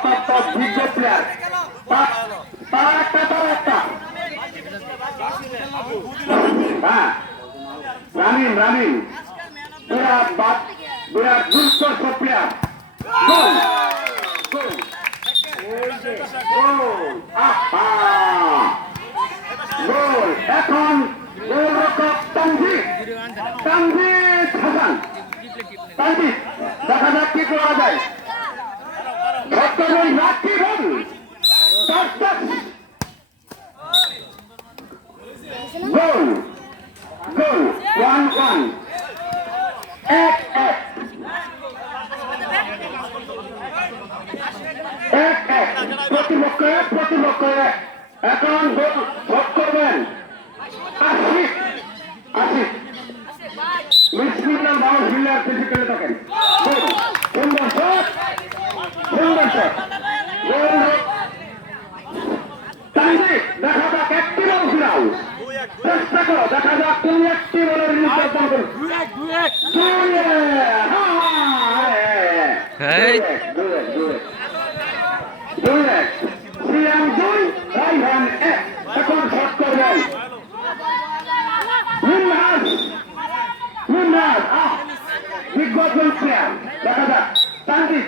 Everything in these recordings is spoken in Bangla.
অত্যন্ত যোগ্য প্লেয়ার। তার একটা হ্যাঁ রানিং বিরাট দুষ্ট প্লেয়ার। গোল গোল গোল এখন গোলরক্ষক তানভীর হাসান। তানভীর দেখা যাক কি করা যায়। গোল গোল 1-1 1-1 প্রতিপক্ষ এখন ভোট করবেন আসিফ মিসমিল্লার বাউল ফিল্ডার বেশি খেলে থাকেন। সুন্দর শট দেখা যাক একটি বল ফিরাও, চেষ্টা করো, দেখা যাক তুমি একটি বলের নির্যাতন করো। এখন শট করবেন বিজ্ঞজন প্লেয়ার। দেখা যাক তানভীর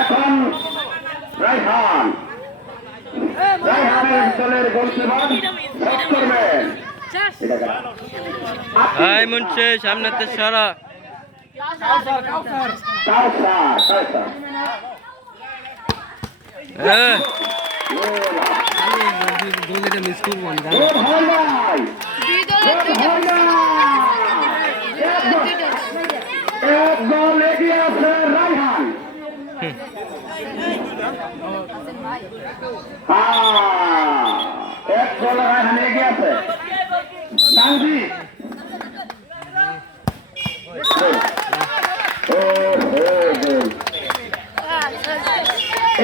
এখন রায়হানের দলের গোলকিপার শট করবেন। সামনে সারা এক গোল এগিয়ে আছে রায়হান। এক গোল রায়হান এগিয়ে আছে। তানভীর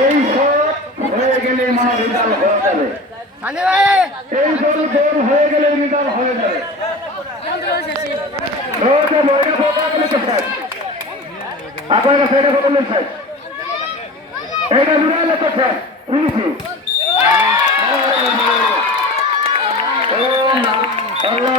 এই শট হয়ে গেলে মানে রিজাল হয়ে যাবে। এই শট গোল হয়ে গেলে রিজাল হয়ে যাবে। আপনার কাছে এটা কত নেই স্যার? এইটা বিড়াল করছে আল্লাহ